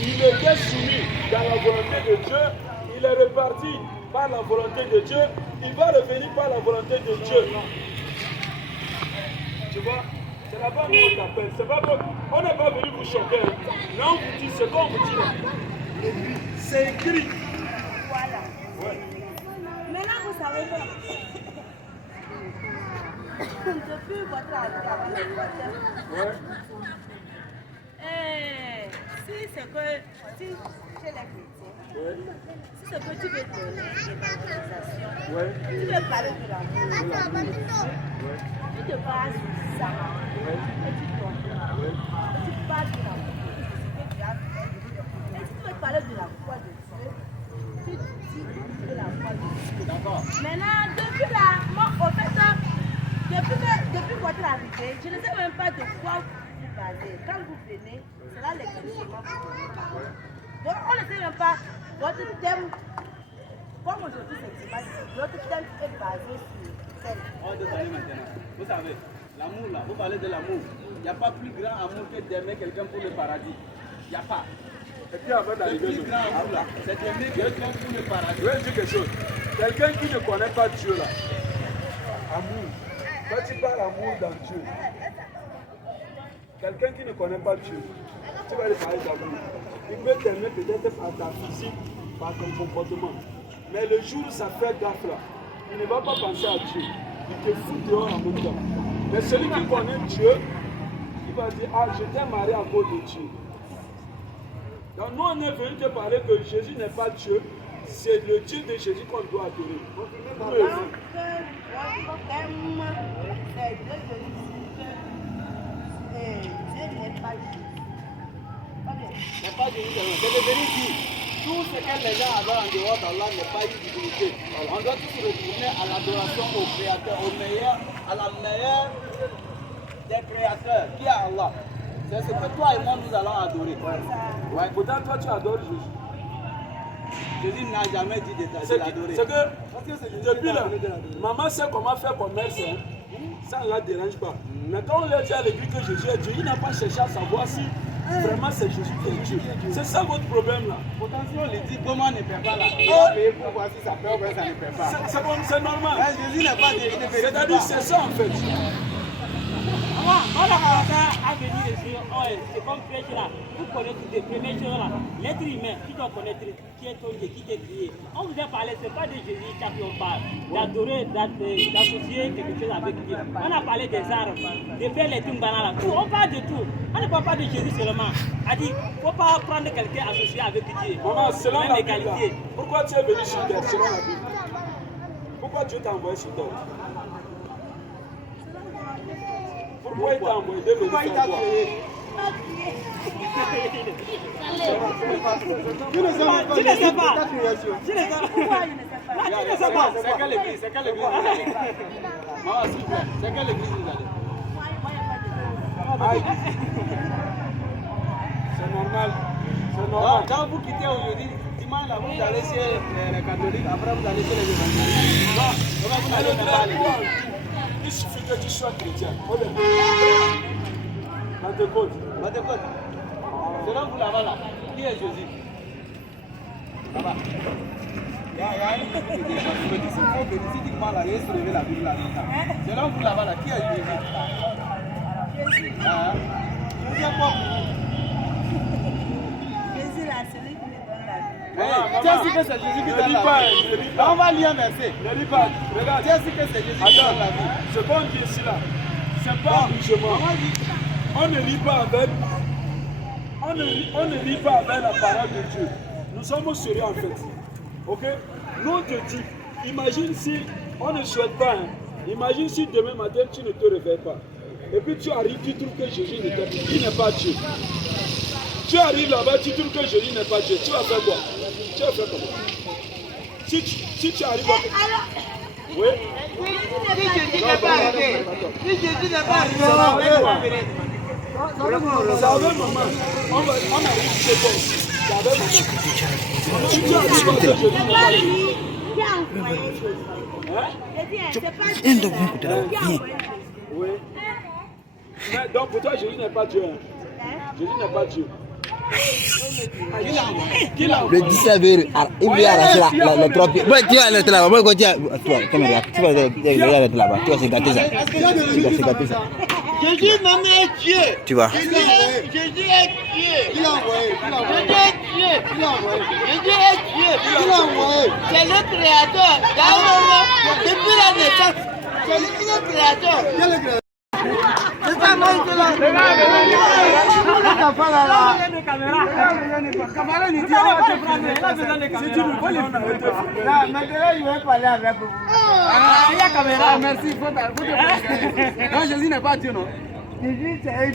il était soumis dans la volonté de Dieu, il est reparti par la volonté de Dieu, il va revenir par la volonté de Dieu. Tu vois, c'est là-bas où on t'appelle. C'est pas qu'on n'est pas venu vous choquer. Hein. Mais on vous dit ce qu'on vous dit là. C'est écrit. Voilà. Ouais. Maintenant, vous savez que depuis votre arrivée à la Ouais. si c'est que, si chez les chrétiens, Ouais. si c'est que tu veux donner l'évangélisation, Ouais. tu veux parler de l'amour, Ouais. tu te bases sur ça, Ouais. et tu donnes, Ouais. et tu parles de l'amour, de ce que tu as fait. Et si tu veux parler de la foi de Dieu, tu dis de la foi de Dieu. D'accord. Maintenant, depuis là, moi, au fait, depuis votre arrivée, je ne sais même pas de quoi vous basez. Quand vous venez, c'est là l'exercice. Donc, on ne sait même pas votre thème. Comme aujourd'hui, c'est dimanche, votre thème est basé sur celle. On va détailler maintenant. Vous savez, l'amour là, vous parlez de l'amour. Il n'y a pas plus grand amour que d'aimer quelqu'un pour le paradis. Il n'y a pas. Et puis avant Le d'arriver plus grand amour là, c'est d'aimer quelqu'un pour le paradis. je vais dire quelque chose. Quelqu'un qui ne connaît pas Dieu là, amour. Quand tu parles amour dans Dieu, quelqu'un qui ne connaît pas Dieu, tu vas lui parler d'amour. Il peut t'aimer peut-être par ta physique, par ton comportement. Mais le jour où ça fait gaffe là, il ne va pas penser à Dieu. Il te fout dehors en même temps. Mais celui qui connaît Dieu, il va dire, ah, je t'ai marié à cause de Dieu. Donc nous, on est venu te parler que Jésus n'est pas Dieu. C'est le Dieu de Jésus qu'on doit adorer. Donc, votre thème, c'est de dire que Dieu n'est pas Dieu. n'est pas Jésus seulement. C'est de venir dire tout ce que les gens avaient en dehors d'Allah n'est pas une divinité. On doit tous retourner à l'adoration au Créateur, au meilleur, à la meilleure des créateurs, qui est Allah. C'est ce que toi et moi nous allons adorer. Ouais, pourtant toi tu adores Jésus. Jésus n'a jamais dit de l'adorer. C'est que depuis là, maman sait comment faire commerce, hein. Ça ne la dérange pas. Mais quand on lui a dit à l'église que Jésus est Dieu, il n'a pas cherché à savoir si vraiment c'est Jésus qui est Dieu. C'est ça votre problème là. Pourtant si on lui dit comment ne paie pas là, il va payer pour voir si ça paie ou bien ça ne paie pas. C'est normal. Jésus n'est pas Dieu, il ne paie pas. C'est-à-dire c'est ça en fait. On a commencé à venir ici, c'est comme prêcher là, vous connaissez les premières choses là, l'être humain, qui doit connaître qui est ton Dieu, qui t'est créé. On vous a parlé, ce n'est pas de Jésus qui on parle, d'adorer, d'associer quelque chose avec Dieu. On a parlé des armes, de faire les timbana là, tout, on parle de tout. On ne parle pas de Jésus seulement. On dit, il ne faut pas prendre quelqu'un associé avec Dieu. Maman, selon même la Bible, l'égalité. pourquoi tu es venu sur terre selon la Bible? Pourquoi Dieu t'a envoyé sur terre? Pourquoi il t'a envoyé de venir faire quoi? Tu ne sais pas. Tu ne sais pas. Pourquoi il ne sait pas? Là, tu ne sais pas. C'est quelle église? C'est quelle église? Maman, s'il vous plaît, c'est quelle église vous allez? C'est normal. C'est Donc, normal. quand vous quittez aujourd'hui, dimanche là, vous allez chez les catholiques, après vous allez chez les évangélistes. Donc, vous allez même pas aller. Il suffit que tu sois chrétien. Pentecôte. Pentecôte. Selon vous là-bas, là, qui est Jésus? Là-bas. Il y a une petite question qui me dit, s'il faut venir, si tu parles, allez soulever la Bible là maintenant. Selon vous là-bas, là, qui est Jésus? Jésus. Jésus est quoi? Jésus là, celui qui nous donne la vie. Tu as dit que c'est Jésus qui donne la vie. Là, on va lire un verset. Ne lis pas. Regarde. Tu as dit que c'est Jésus qui donne la vie. Ce qu'on dit ici là, c'est pas un jugement. On ne lit pas avec. On ne lit pas avec la parole de Dieu. Nous sommes sérieux en fait. Ok? Nous on te dit, imagine si on ne souhaite pas. Hein, imagine si demain matin tu ne te réveilles pas. Et puis tu arrives, tu trouves que Jésus n'est pas Dieu. Tu arrives là-bas, tu trouves que Jésus n'est pas Dieu. Tu vas faire quoi? Tu vas faire comment? Si tu arrives à... Oui? Si Jésus n'est pas arrivé, si Jésus n'est pas arrivé, on va venir. Vous savez, maman, on arrive chez toi. Vous savez, maman. Si tu arrives à Jésus n'est pas Dieu. Qui a envoyé Jésus? C'est pas Dieu qui a envoyé Jésus. Oui. Mais donc pour toi, Jésus n'est pas Dieu. Hein? Jésus n'est pas Dieu. Le 17 avril, il lui a arraché les 3 pieds. Bon, tu vas aller là-bas. Moi, tu vas aller là-bas. Tu vas se gâter ça. Tu vas se gâter ça. Jésus même est Dieu. Tu vois. Jésus est Dieu. Il a envoyé. Jésus est Dieu. Il a envoyé. Jésus est Dieu. Il a envoyé. C'est le créateur. Depuis la naissance, c'est le créateur. C'est pas moi qui l'a. Si tu nous voles, Maintenant, je vais parler avec vous. Il y a caméra. Merci, il faut te. Non, Jésus n'est pas Dieu, non. Jésus, c'est